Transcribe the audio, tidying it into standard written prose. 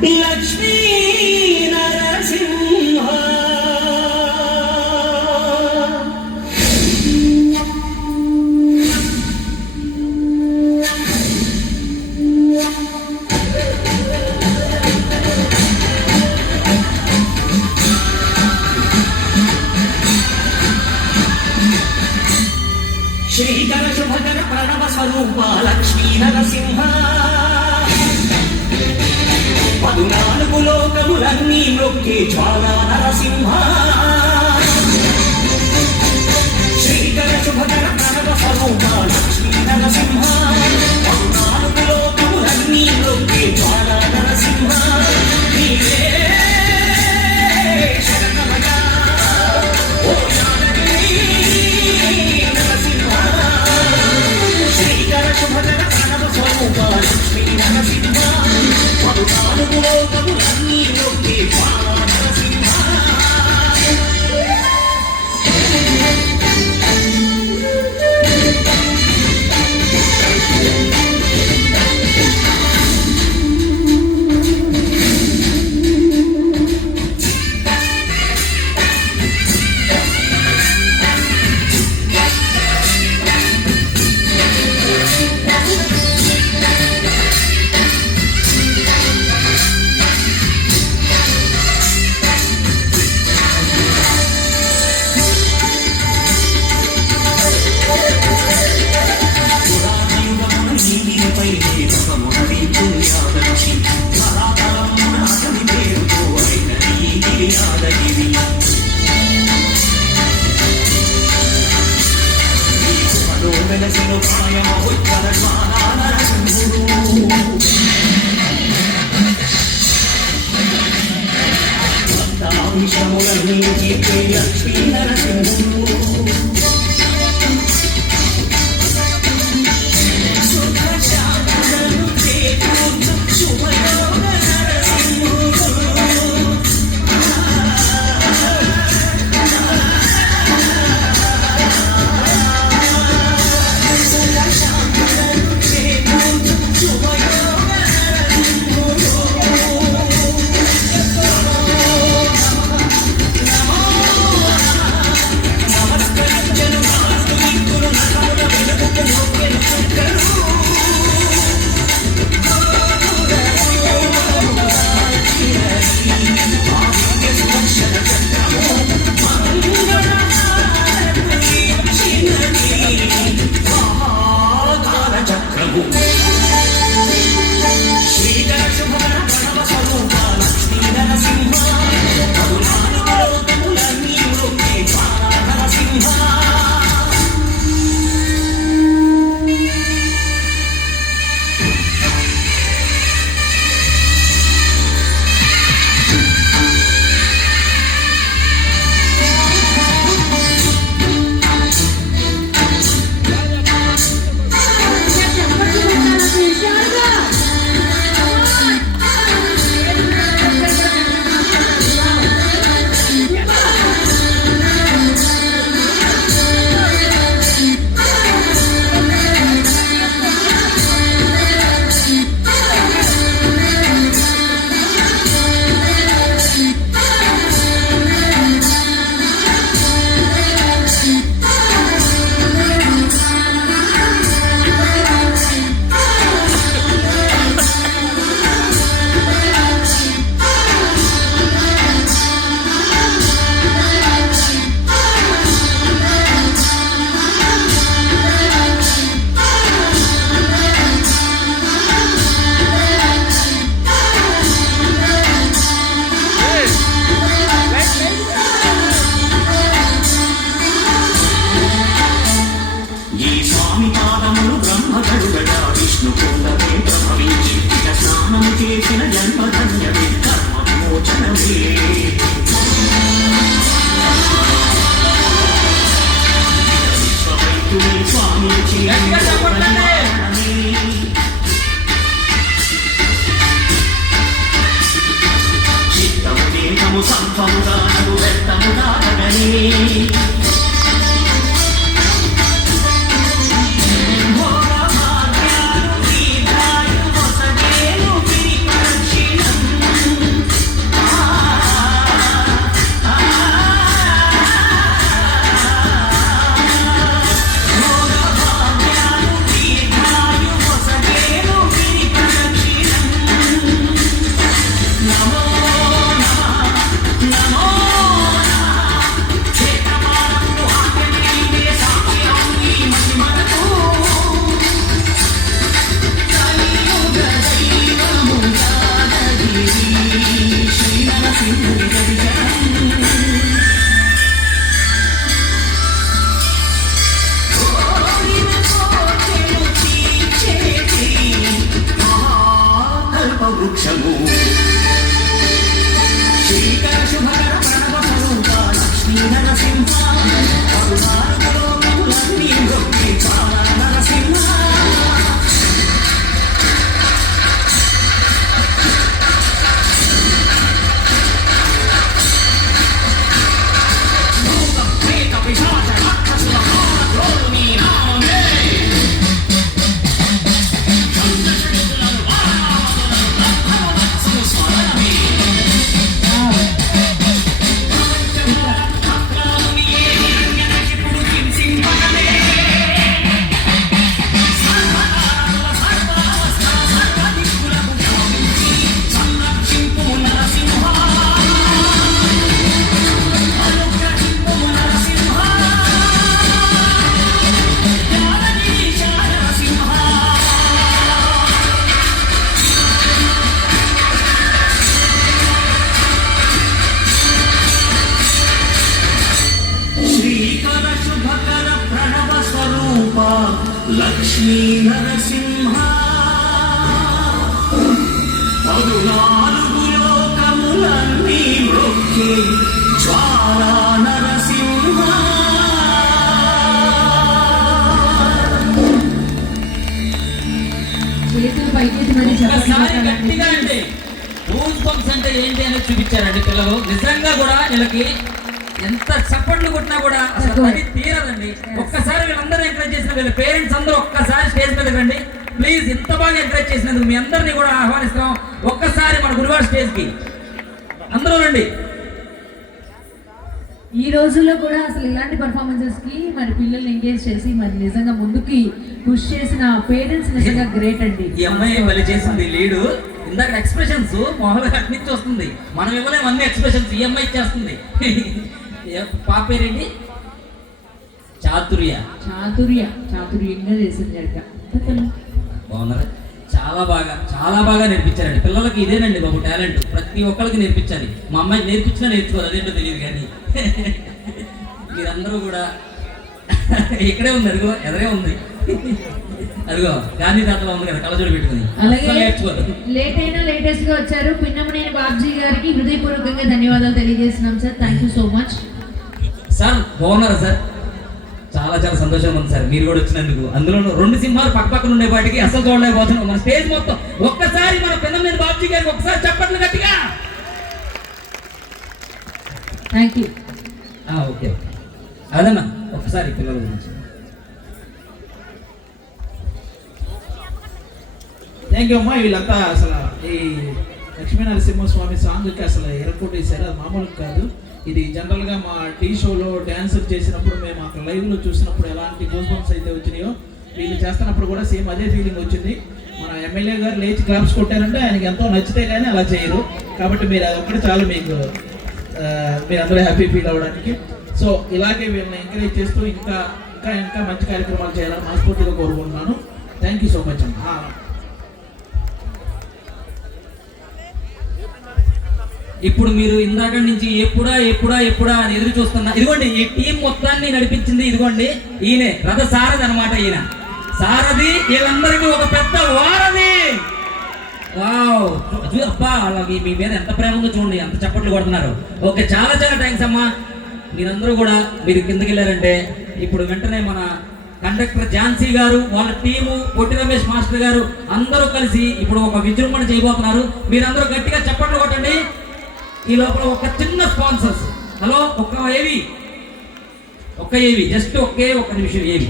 లక్ష్మీ నరసింహ శ్రీకర శుభకర ప్రణవ స్వరూప లక్ష్మీ నరసింహ 14 లోకములన్నీ నొక్కే జ్వాలా నరసింహ శ్రీకర శుభకర ప్రణవ స్వరూప లక్ష్మీ నరసింహ 14 లోకములన్నీ నొక్కే జ్వాలా నరసింహ నీవే శరణమయ్యా ఓ జానకి నరసింహ శ్రీకర శుభకర ప్రణవ స్వరూప లక్ష్మీ నరసింహ 14 లోకములన్నీ నొక్కే జ్వాలా నరసింహ లక్ష్మీ నరసింహుడు చేతులు పైకెత్తి మరి ఒకసారి గట్టిగా అండి గూస్ బంప్స్ అంటే ఏంటి అనేది చూపించారండి పిల్లలు. నిజంగా కూడా వీళ్ళకి ఎంత చప్పట్లు కొట్టినా కూడా అసలు అది తీరదండి. ఒక్కసారి వీళ్ళందరూ ఎంకరేజ్ చేసిన వీళ్ళ పేరెంట్స్ అందరూ ఒక్కసారి స్టేజ్ మీద రండి ప్లీజ్. ఇంత బాగా ఎంకరేజ్ చేసినందుకు మీ అందరినీ కూడా ఆహ్వానిస్తాం. ఒక్కసారి మన గురువాడ స్టేజ్ కి అందరూ రండి. ఈ రోజుల్లో కూడా అసలు ఇలాంటి పర్ఫార్మెన్సెస్ కి మరి పిల్లల్ని ఎంగేజ్ చేసి మరి నిజంగా ముందుకి పుష్ చేసిన పేరెంట్స్ నిజంగా గ్రేట్ అండి. ఈ అమ్మాయి మళ్ళీ చేసింది లీడు. ఇందాక ఎక్స్ప్రెషన్స్ మామూలుగా అటు నుంచి వస్తుంది, మనం ఇవ్వలేము అన్ని ఎక్స్ప్రెషన్స్, ఈ అమ్మాయి చేస్తుంది. పాప పేరేంటి? చాతుర్యంగా చేసింది అడగ. బాగున్నారా? చాలా బాగా నేర్పించారండి పిల్లలకి. ఇదేనండి బాబు టాలెంట్, ప్రతి ఒక్కరికి నేర్పించాలి. మా అమ్మాయి నేర్పించినా నేర్చుకోవాలి, అదేంటో తెలియదు. కానీ మీరందరూ కూడా ఇక్కడే ఉంది, అదిగో ఎదరే ఉంది, అదిగో గాంధీ తాతలో ఉంది కదా కళ్ళజోడు పెట్టుకుని. అలాగే లేట్ అయినా లేటెస్ట్ గా వచ్చారు పిన్నమనేని బాబ్జీ గారికి హృదయపూర్వకంగా ధన్యవాదాలు తెలియజేస్తున్నాం sir. Thank you so much sir. బాగున్నారా సార్? చాలా సంతోషంగా ఉంది సార్ మీరు కూడా వచ్చినందుకు. అందులో 2 సింహాలు పక్కన ఉండే వాటికి అసలు చూడలేకపోతున్నాం. మన స్టేజ్ మొత్తం ఒక్కసారి మన పిన్నమనేని బాబ్జీ గారికి ఒకసారి చప్పట్లు గట్టిగా. Thank you. ఓకే అదన్నా ఒకసారి పిల్లల గురించి. థ్యాంక్ యూ అమ్మా. వీళ్ళంతా అసలు ఈ లక్ష్మీనరసింహస్వామి సాంగ్కి అసలు ఎరకొట్టేశారు, అది మామూలు కాదు. ఇది జనరల్గా మా టీ షోలో డ్యాన్సర్ చేసినప్పుడు మేము అక్కడ లైవ్లో చూసినప్పుడు ఎలాంటి గూస్ బంప్స్ అయితే వచ్చినాయో వీళ్ళు చేస్తున్నప్పుడు కూడా సేమ్ అదే ఫీలింగ్ వచ్చింది. మన ఎమ్మెల్యే గారు లేచి క్లాప్స్ కొట్టారంటే ఆయనకి ఎంతో నచ్చితే కానీ అలా చేయరు. కాబట్టి మీరు అది ఒక్కటి చాలు మీకు, మీరు అందరూ హ్యాపీ ఫీల్ అవ్వడానికి. సో ఇలాగే వీళ్ళని ఎంకరేజ్ చేస్తూ ఇంకా ఇంకా ఇంకా మంచి కార్యక్రమాలు చేయాలని మనస్ఫూర్తిగా కోరుకుంటున్నాను. థ్యాంక్ యూ సో మచ్ అమ్మా. ఇప్పుడు మీరు ఇందాక నుంచి ఎప్పుడా అని ఎదురు చూస్తున్నా. ఇదిగోండి ఈ టీం మొత్తాన్ని నడిపించింది ఇదిగోండి ఈయనే రథ సారథి అనమాట. ఈయన సారథి, వీళ్ళందరికీ ఒక పెద్ద వారధి. వావ్ అబ్బా, అలాగే మీ మీద ఎంత ప్రేమగా చూడండి, ఎంత చప్పట్లు కొడుతున్నారు. ఓకే చాలా థ్యాంక్స్ అమ్మా. మీరందరూ కూడా మీరు కిందకి వెళ్ళారంటే ఇప్పుడు వెంటనే మన కండక్టర్ ఝాన్సీ గారు వాళ్ళ టీము, పొట్టి రమేష్ మాస్టర్ గారు అందరూ కలిసి ఇప్పుడు ఒక విజృంభణ చేయబోతున్నారు. మీరందరూ గట్టిగా చప్పట్లు కొట్టండి. ఈ లోపల ఒక చిన్న స్పాన్సర్స్. హలో, ఒక్క ఏవి జస్ట్ ఒక్క నిమిషం ఏవి